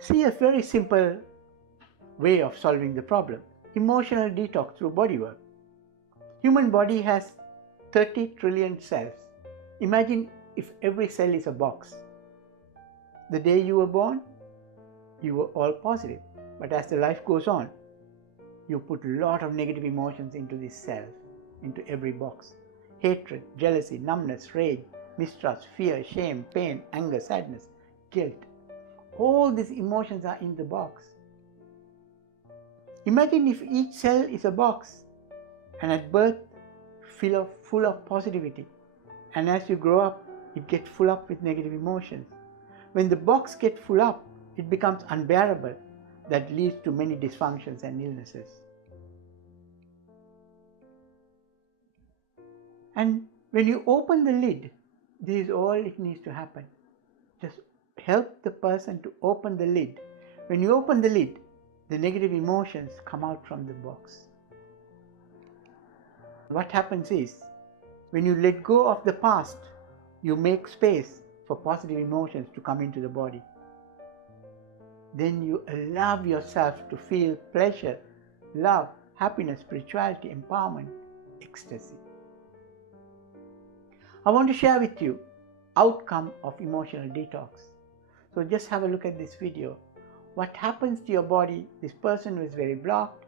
See a very simple way of solving the problem. Emotional detox through bodywork. Human body has 30 trillion cells. Imagine if every cell is a box. The day you were born, you were all positive. But as the life goes on, you put a lot of negative emotions into these cells, into every box. Hatred, jealousy, numbness, rage, mistrust, fear, shame, pain, anger, sadness, guilt. All these emotions are in the box. Imagine if each cell is a box and at birth full of positivity, and as you grow up it gets full up with negative emotions. When the box gets full up, it becomes unbearable. That leads to many dysfunctions and illnesses. And when you open the lid, this is all it needs to happen. Just help the person to open the lid. When you open the lid, the negative emotions come out from the box. What happens is, when you let go of the past, you make space for positive emotions to come into the body. Then you allow yourself to feel pleasure, love, happiness, spirituality, empowerment, ecstasy. I want to share with you outcome of emotional detox. So just have a look at this video. What happens to your body? This person was very blocked,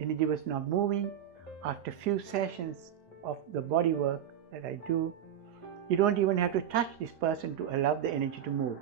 energy was not moving. After few sessions of the body work that I do, you don't even have to touch this person to allow the energy to move.